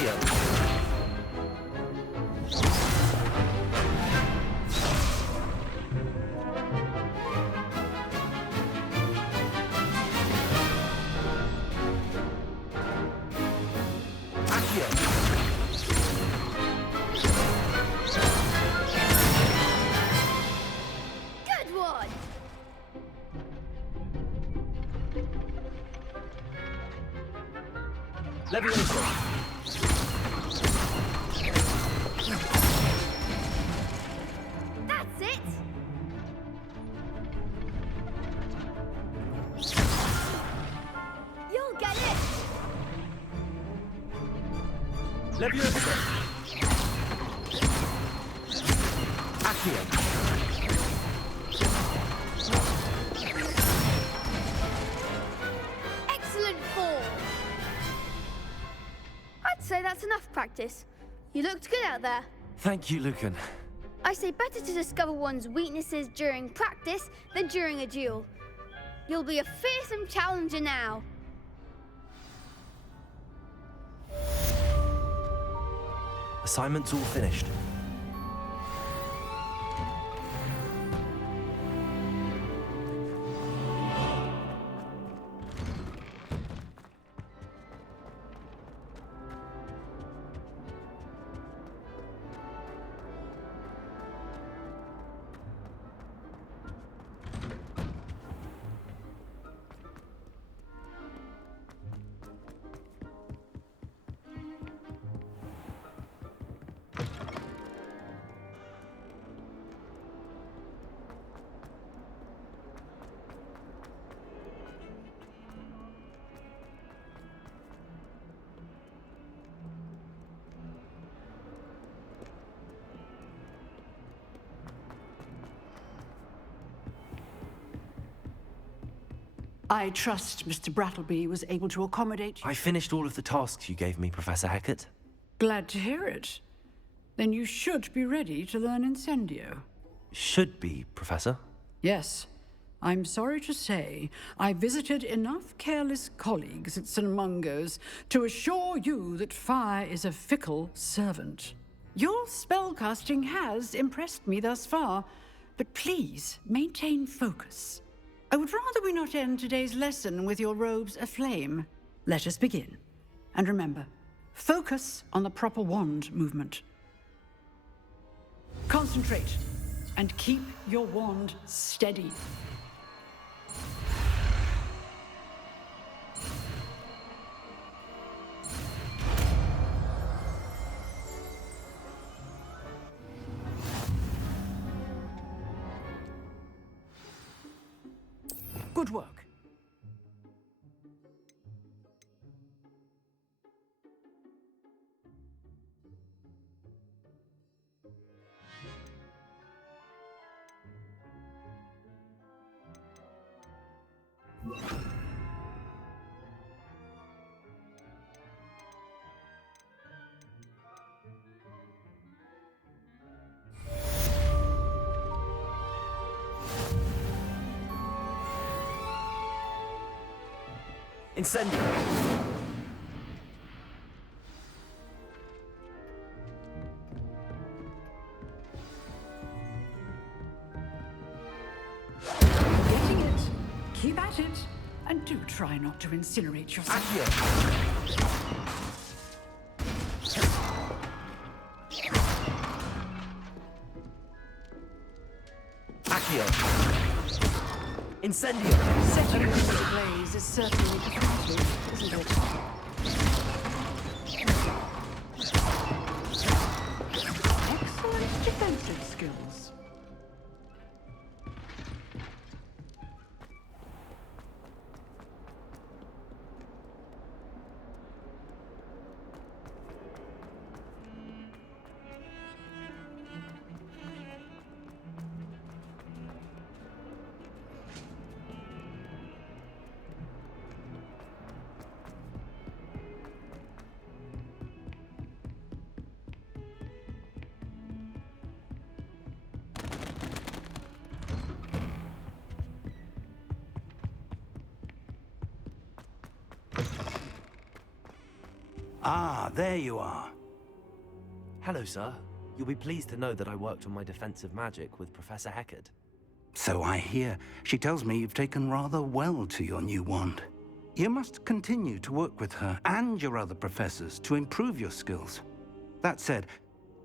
Accio. Good one! Leviation. That's it! You'll get it! Leviosa. Accio. Excellent form! I'd say that's enough practice. You looked good out there. Thank you, Lucan. I say better to discover one's weaknesses during practice than during a duel. You'll be a fearsome challenger now. Assignment's all finished. I trust Mr. Brattleby was able to accommodate you. I finished all of the tasks you gave me, Professor Hackett. Glad to hear it. Then you should be ready to learn Incendio. Should be, Professor. Yes. I'm sorry to say, I visited enough careless colleagues at St. Mungo's to assure you that fire is a fickle servant. Your spellcasting has impressed me thus far, but please maintain focus. I would rather we not end today's lesson with your robes aflame. Let us begin. And remember, focus on the proper wand movement. Concentrate, and keep your wand steady. Good work. Incendio. Getting it. Keep at it. And do try not to incinerate yourself. Accio. Accio. Incendio. Setting your blaze is certainly effective, isn't it? Excellent defensive skills. Ah, there you are. Hello, sir. You'll be pleased to know that I worked on my defensive magic with Professor Heckard. So I hear. She tells me you've taken rather well to your new wand. You must continue to work with her and your other professors to improve your skills. That said,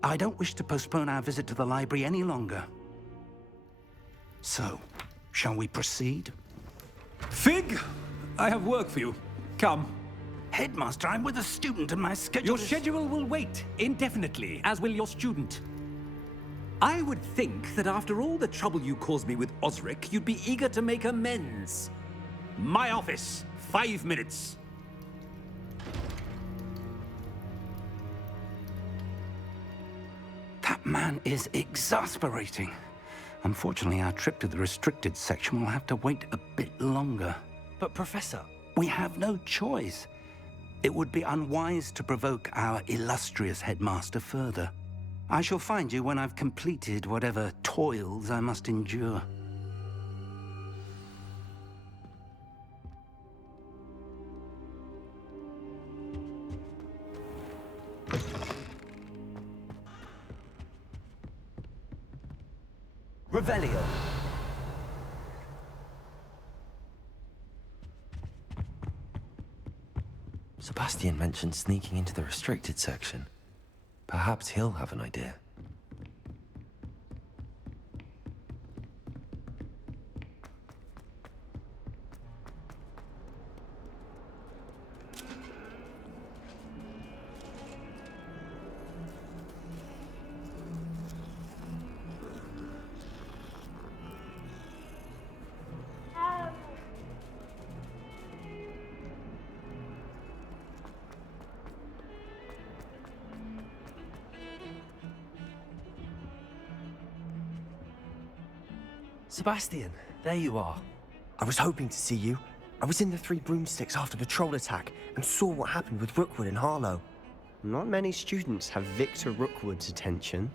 I don't wish to postpone our visit to the library any longer. So, shall we proceed? Fig, I have work for you. Come. Headmaster, I'm with a student and my schedule Your is... schedule will wait indefinitely, as will your student. I would think that after all the trouble you caused me with Osric, you'd be eager to make amends. My office, 5 minutes. That man is exasperating. Unfortunately, our trip to the restricted section will have to wait a bit longer. But, Professor... We have no choice. It would be unwise to provoke our illustrious headmaster further. I shall find you when I've completed whatever toils I must endure. Revelio! Sebastian mentioned sneaking into the restricted section. Perhaps he'll have an idea. Sebastian, there you are. I was hoping to see you. I was in the Three Broomsticks after the troll attack and saw what happened with Rookwood and Harlow. Not many students have Victor Rookwood's attention.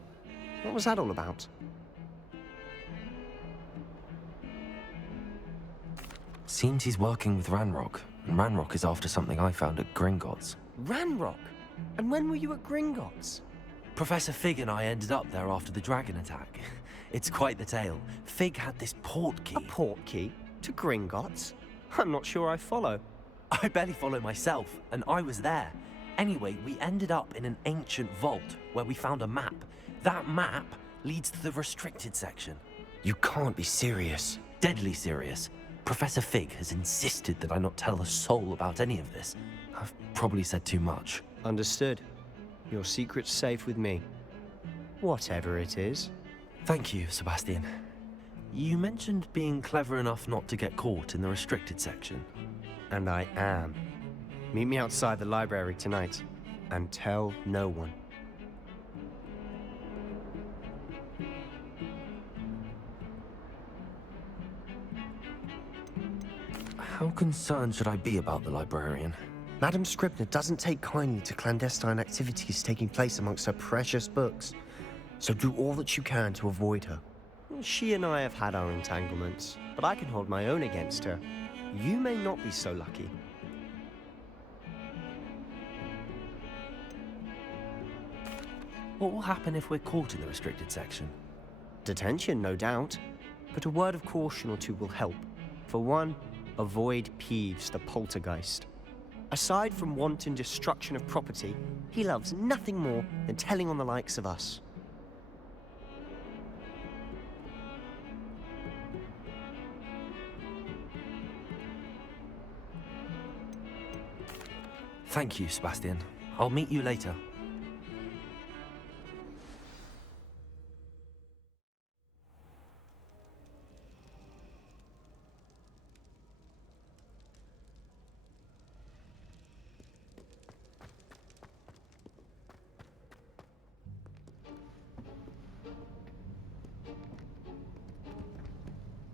What was that all about? Seems he's working with Ranrock, and Ranrock is after something I found at Gringotts. Ranrock? And when were you at Gringotts? Professor Fig and I ended up there after the dragon attack. It's quite the tale. Fig had this port key. A port key? To Gringotts? I'm not sure I follow. I barely follow myself, and I was there. Anyway, we ended up in an ancient vault where we found a map. That map leads to the restricted section. You can't be serious. Deadly serious. Professor Fig has insisted that I not tell a soul about any of this. I've probably said too much. Understood. Your secret's safe with me. Whatever it is. Thank you, Sebastian. You mentioned being clever enough not to get caught in the restricted section. And I am. Meet me outside the library tonight, and tell no one. How concerned should I be about the librarian? Madam Scribner doesn't take kindly to clandestine activities taking place amongst her precious books, so do all that you can to avoid her. She and I have had our entanglements, but I can hold my own against her. You may not be so lucky. What will happen if we're caught in the restricted section? Detention, no doubt, but a word of caution or two will help. For one, avoid Peeves, the poltergeist. Aside from wanton destruction of property, he loves nothing more than telling on the likes of us. Thank you, Sebastian. I'll meet you later.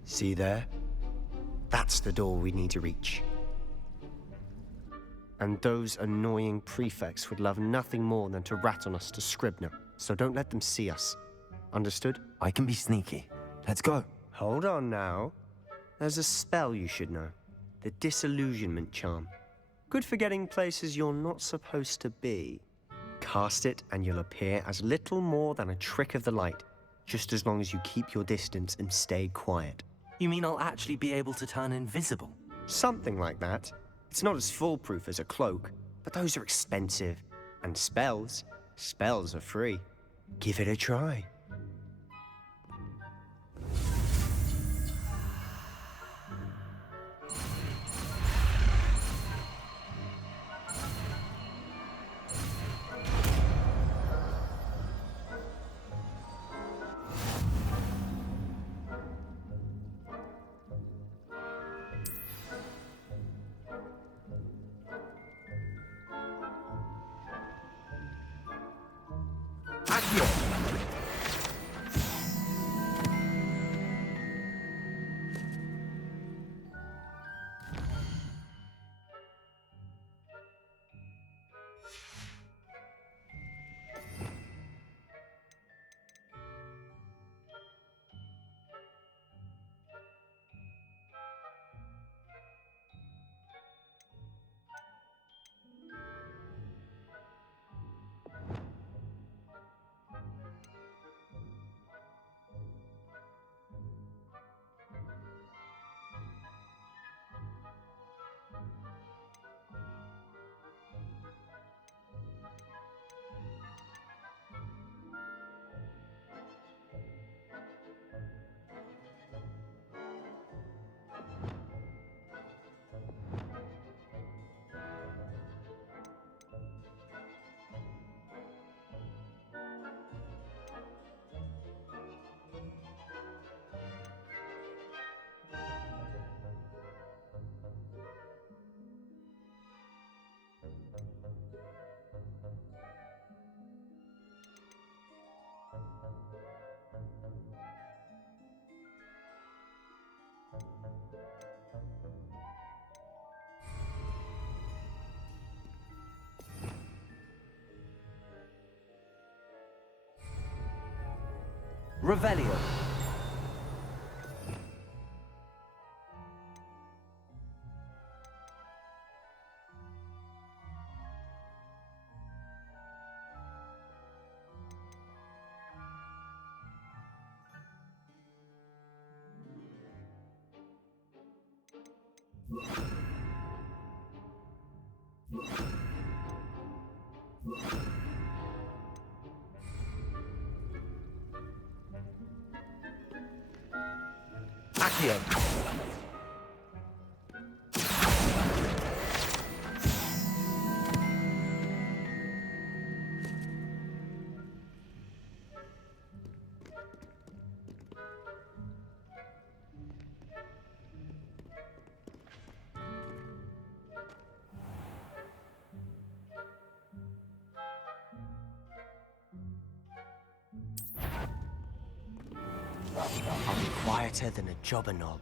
See there? That's the door we need to reach. And those annoying prefects would love nothing more than to rat on us to Scribner, so don't let them see us. Understood? I can be sneaky. Let's go. Hold on now. There's a spell you should know. The disillusionment charm. Good for getting places you're not supposed to be. Cast it and you'll appear as little more than a trick of the light, just as long as you keep your distance and stay quiet. You mean I'll actually be able to turn invisible? Something like that. It's not as foolproof as a cloak, but those are expensive. And spells are free. Give it a try. Accio! Revelio. Accio. I'll be quieter than a jobber knob.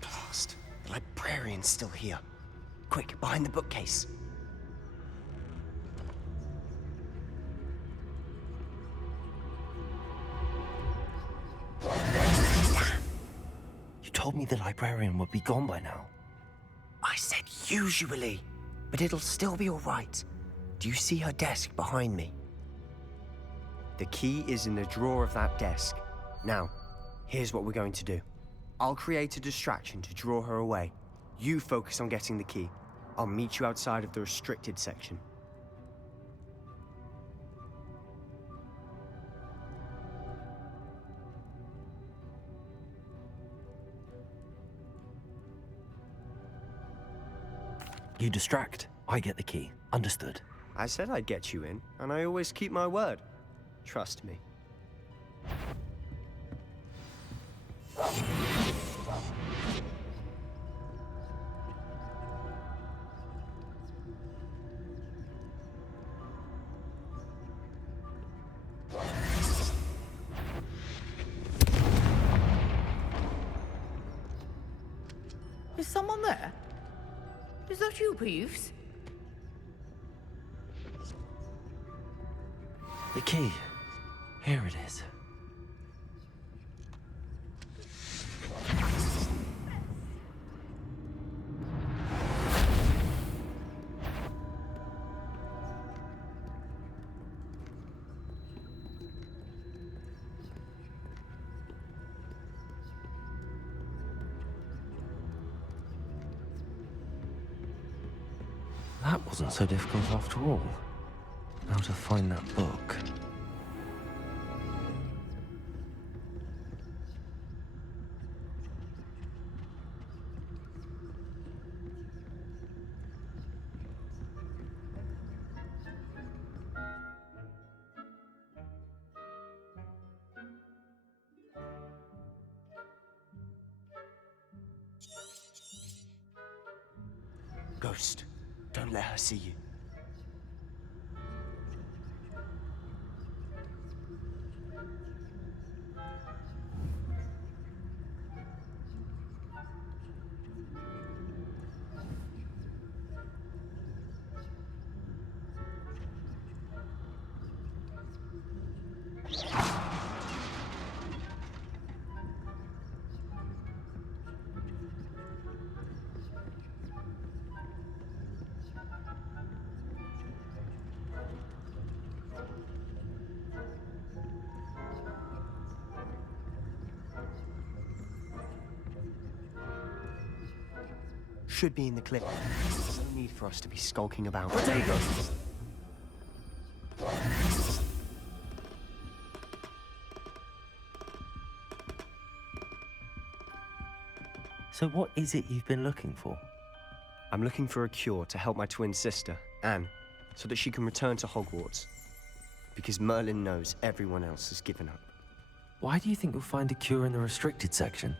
Blast. The librarian's still here. Quick, behind the bookcase. You told me the librarian would be gone by now. I said usually, but it'll still be all right. Do you see her desk behind me? The key is in the drawer of that desk. Now, here's what we're going to do. I'll create a distraction to draw her away. You focus on getting the key. I'll meet you outside of the restricted section. You distract, I get the key. Understood. I said I'd get you in, and I always keep my word. Trust me. Is someone there? Is that you, Peeves? The key. Here it is. That wasn't so difficult after all. How to find that book. Ghost, don't let her see you. Should be in the clip. There's no need for us to be skulking about. Potato! So what is it you've been looking for? I'm looking for a cure to help my twin sister, Anne, so that she can return to Hogwarts. Because Merlin knows everyone else has given up. Why do you think you'll find a cure in the restricted section?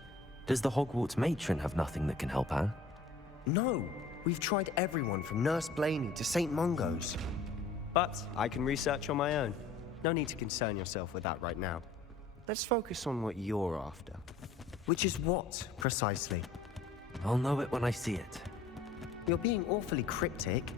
Does the Hogwarts matron have nothing that can help Anne? No! We've tried everyone from Nurse Blaney to St. Mungo's. But I can research on my own. No need to concern yourself with that right now. Let's focus on what you're after. Which is what, precisely? I'll know it when I see it. You're being awfully cryptic.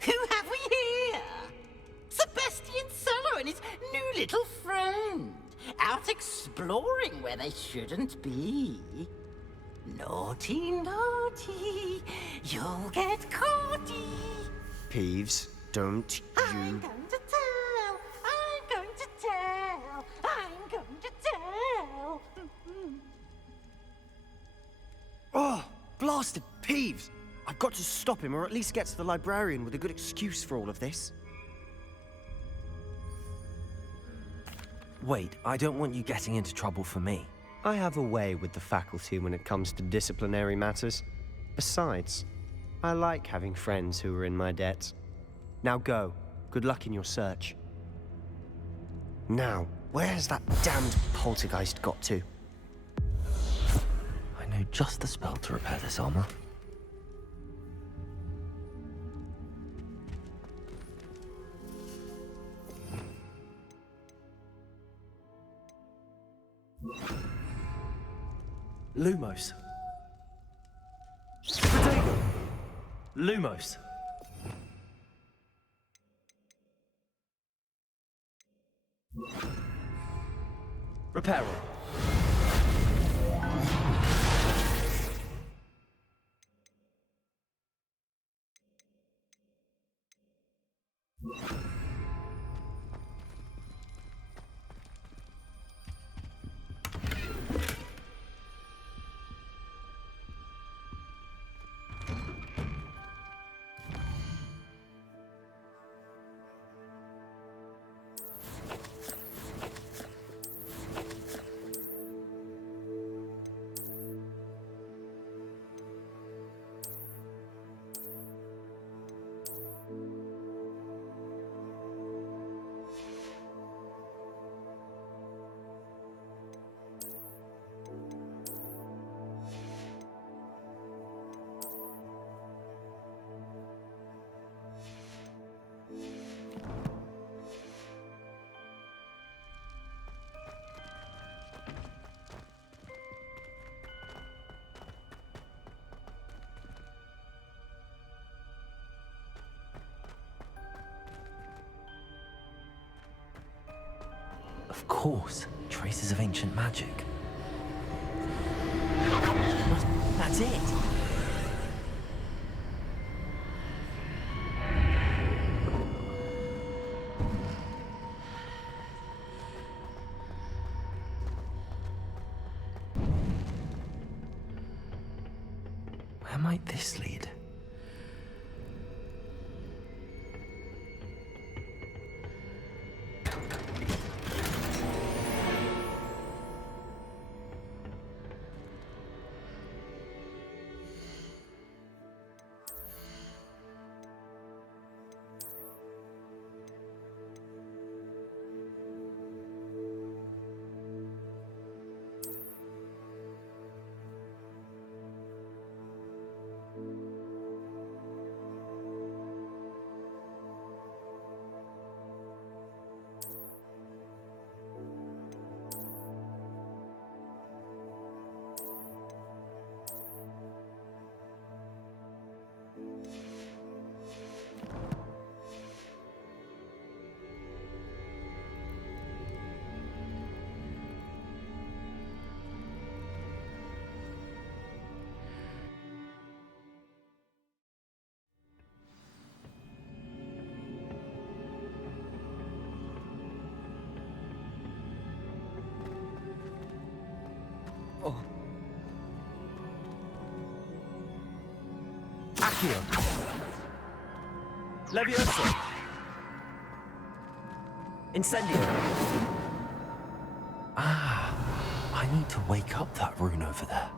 Who have we here? Sebastian Solo and his new little friend. Out exploring where they shouldn't be. Naughty, naughty, you'll get caughty. Peeves, don't I'm you... going to tell, I'm going to tell, I'm going to tell. Oh, blasted Peeves! I've got to stop him, or at least get to the librarian with a good excuse for all of this. Wait, I don't want you getting into trouble for me. I have a way with the faculty when it comes to disciplinary matters. Besides, I like having friends who are in my debt. Now go. Good luck in your search. Now, where's that damned poltergeist got to? I know just the spell to repair this armor. Lumos. Potato. Lumos. Reparo. Of course, traces of ancient magic. That's it! Where might this lead? Accio. Levioso. Incendio. Ah, I need to wake up that rune over there.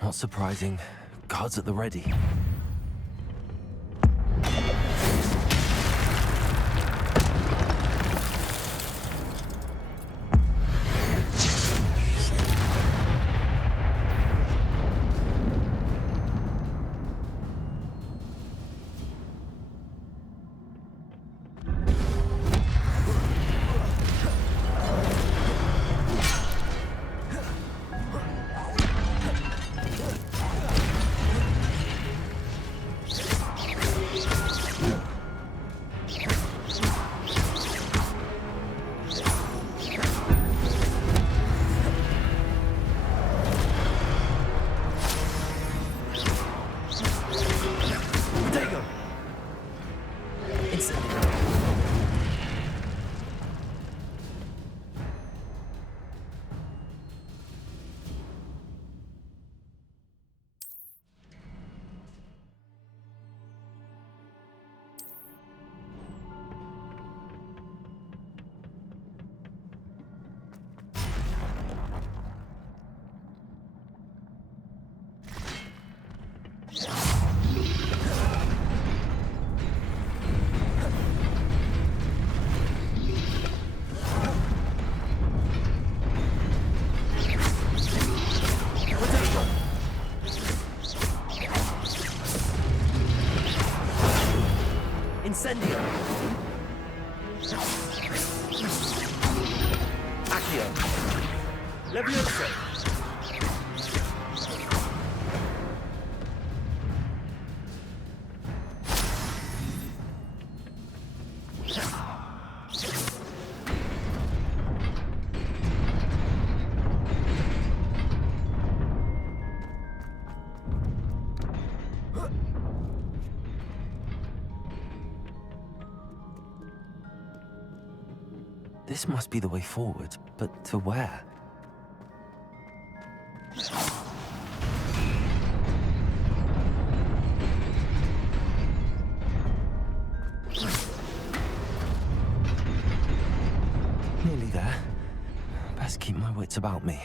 Not surprising. Guards at the ready. Incendio. Accio. Levioso. This must be the way forward, but to where? Nearly there. Best keep my wits about me.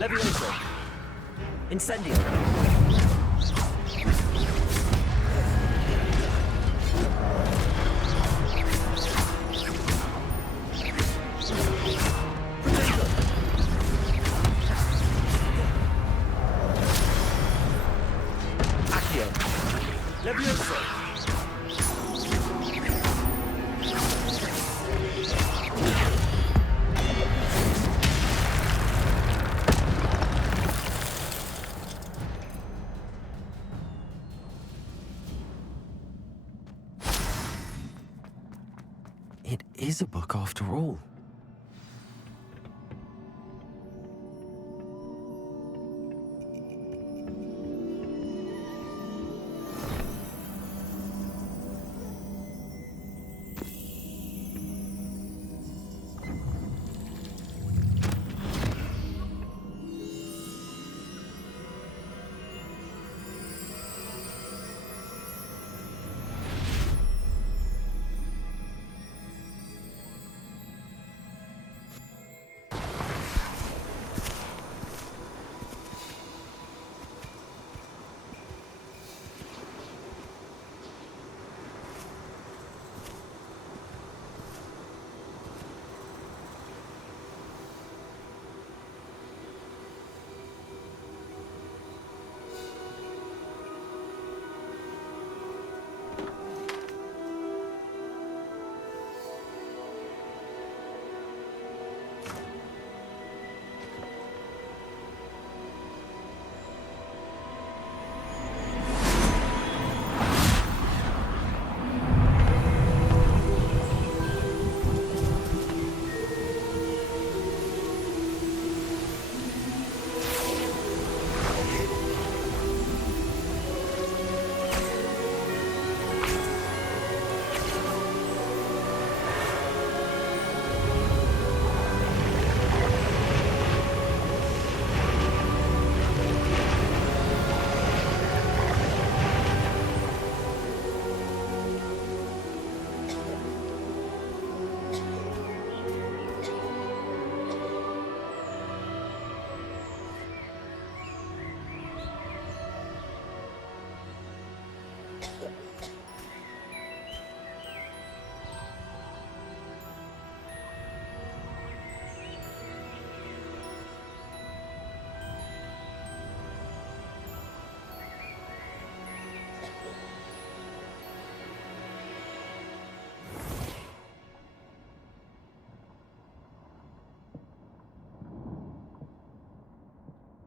Levioso. Incendio. Accio. Levioso. It is a book after all.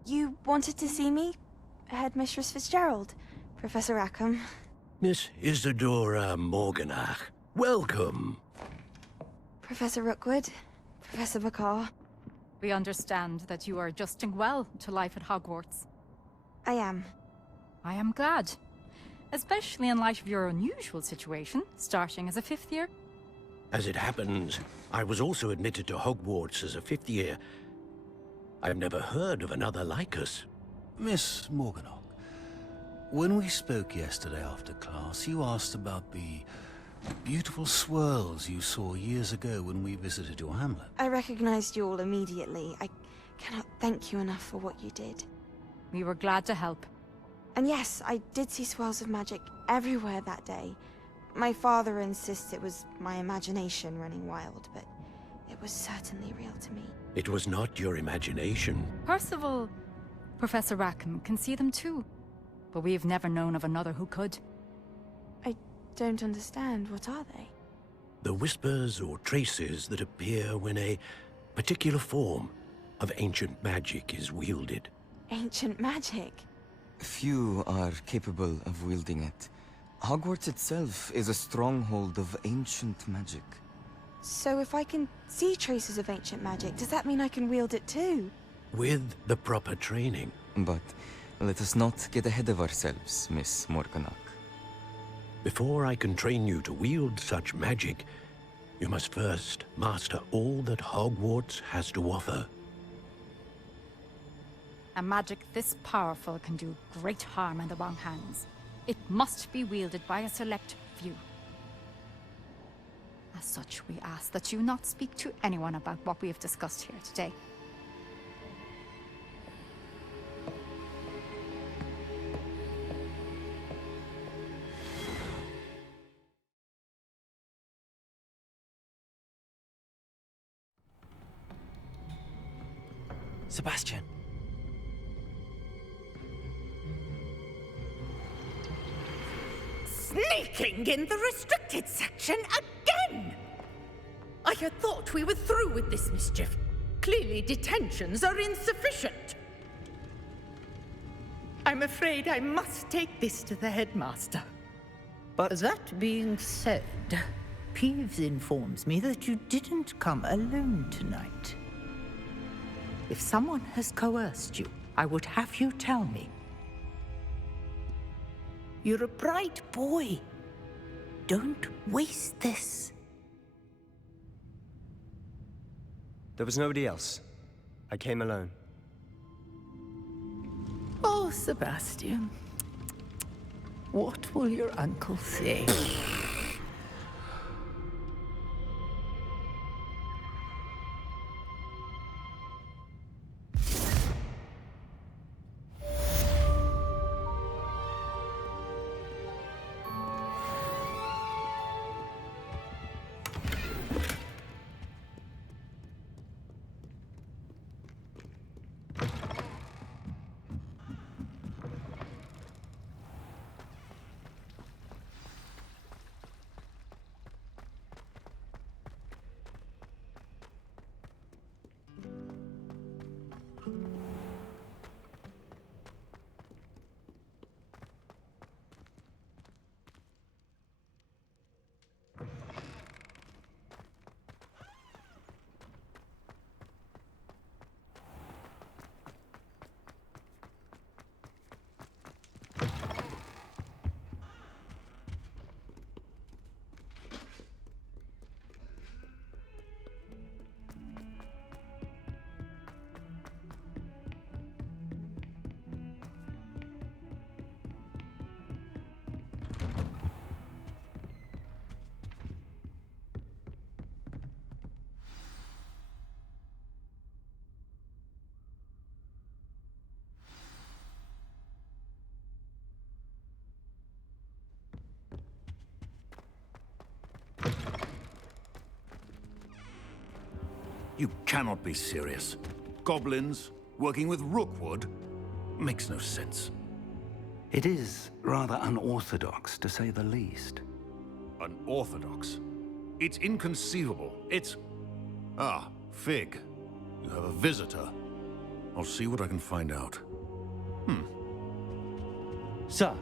You wanted to see me? Headmistress Fitzgerald, Professor Rackham. Miss Isadora Morganach, welcome. Professor Rookwood, Professor McCaw. We understand that you are adjusting well to life at Hogwarts. I am. I am glad. Especially in light of your unusual situation, starting as a fifth year. As it happens, I was also admitted to Hogwarts as a fifth year. I've never heard of another like us. Miss Morganach, when we spoke yesterday after class, you asked about the beautiful swirls you saw years ago when we visited your hamlet. I recognized you all immediately. I cannot thank you enough for what you did. We were glad to help. And yes, I did see swirls of magic everywhere that day. My father insists it was my imagination running wild, but it was certainly real to me. It was not your imagination. Percival, Professor Rackham can see them too. But we've never known of another who could. I don't understand. What are they? The whispers or traces that appear when a particular form of ancient magic is wielded. Ancient magic? Few are capable of wielding it. Hogwarts itself is a stronghold of ancient magic. So if I can see traces of ancient magic, does that mean I can wield it too? With the proper training. But let us not get ahead of ourselves, Miss Morganach. Before I can train you to wield such magic, you must first master all that Hogwarts has to offer. A magic this powerful can do great harm in the wrong hands. It must be wielded by a select few. As such, we ask that you not speak to anyone about what we have discussed here today. Sebastian. Sneaking in the restricted section again! I had thought we were through with this mischief. Clearly detentions are insufficient. I'm afraid I must take this to the headmaster. But that being said, Peeves informs me that you didn't come alone tonight. If someone has coerced you, I would have you tell me. You're a bright boy. Don't waste this. There was nobody else. I came alone. Oh, Sebastian. What will your uncle say? You cannot be serious. Goblins working with Rookwood makes no sense. It is rather unorthodox, to say the least. Unorthodox? It's inconceivable. It's... Ah, Fig. You have a visitor. I'll see what I can find out. Sir,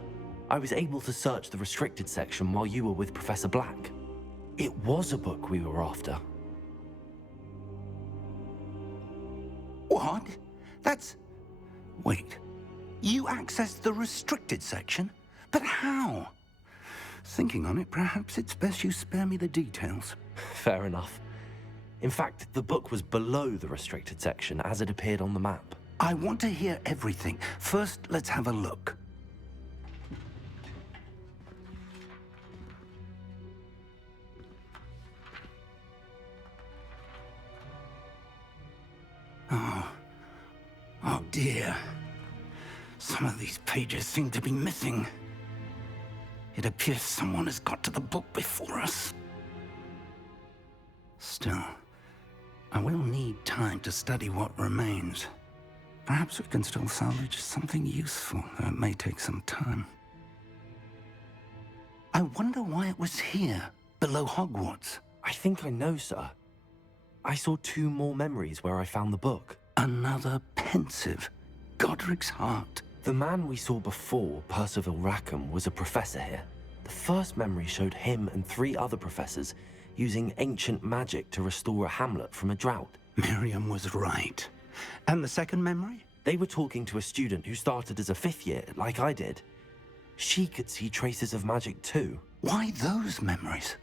I was able to search the restricted section while you were with Professor Black. It was a book we were after. What? That's... Wait. You accessed the restricted section? But how? Thinking on it, perhaps it's best you spare me the details. Fair enough. In fact, the book was below the restricted section as it appeared on the map. I want to hear everything. First, let's have a look. Oh dear. Some of these pages seem to be missing. It appears someone has got to the book before us. Still, I will need time to study what remains. Perhaps we can still salvage something useful, though it may take some time. I wonder why it was here, below Hogwarts. I think I know, sir. I saw 2 more memories where I found the book. Another pensive. Godric's heart. The man we saw before, Percival Rackham, was a professor here. The first memory showed him and 3 other professors using ancient magic to restore a hamlet from a drought. Miriam was right. And the second memory? They were talking to a student who started as a 5th year, like I did. She could see traces of magic too. Why those memories?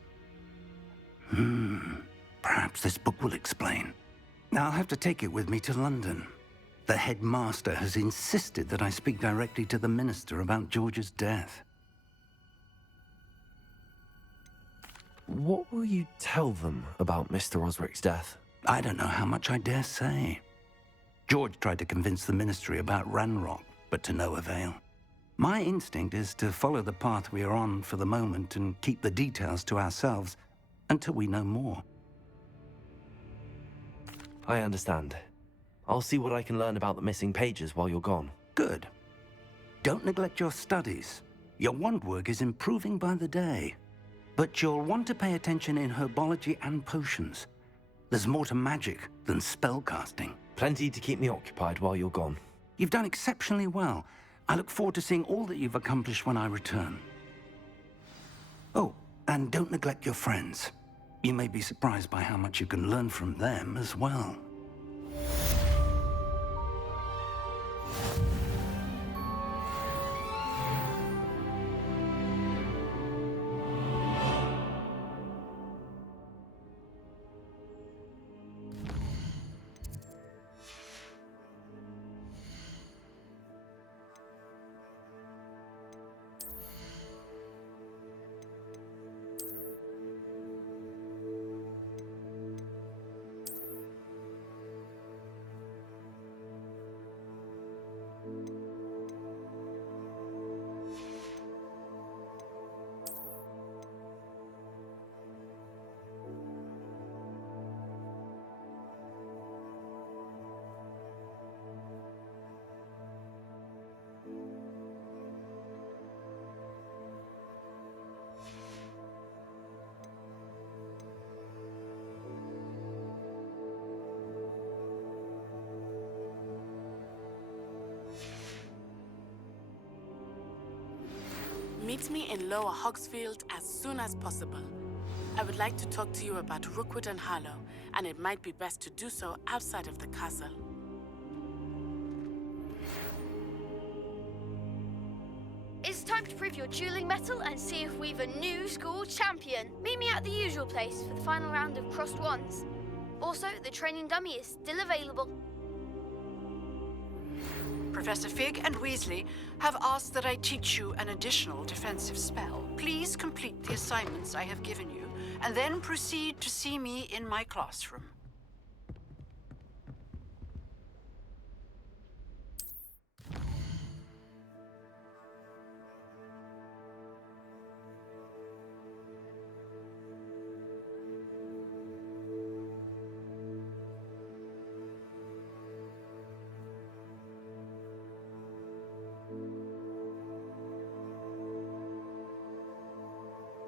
Perhaps this book will explain. Now I'll have to take it with me to London. The headmaster has insisted that I speak directly to the minister about George's death. What will you tell them about Mr. Osric's death? I don't know how much I dare say. George tried to convince the ministry about Ranrock, but to no avail. My instinct is to follow the path we are on for the moment and keep the details to ourselves until we know more. I understand. I'll see what I can learn about the missing pages while you're gone. Good. Don't neglect your studies. Your wand work is improving by the day. But you'll want to pay attention in herbology and potions. There's more to magic than spellcasting. Plenty to keep me occupied while you're gone. You've done exceptionally well. I look forward to seeing all that you've accomplished when I return. Oh, and don't neglect your friends. You may be surprised by how much you can learn from them as well. Meet me in Lower Hogsfield as soon as possible. I would like to talk to you about Rookwood and Harlow, and it might be best to do so outside of the castle. It's time to prove your dueling mettle and see if we've a new school champion. Meet me at the usual place for the final round of crossed wands. Also, the training dummy is still available. Professor Fig and Weasley have asked that I teach you an additional defensive spell. Please complete the assignments I have given you, and then proceed to see me in my classroom.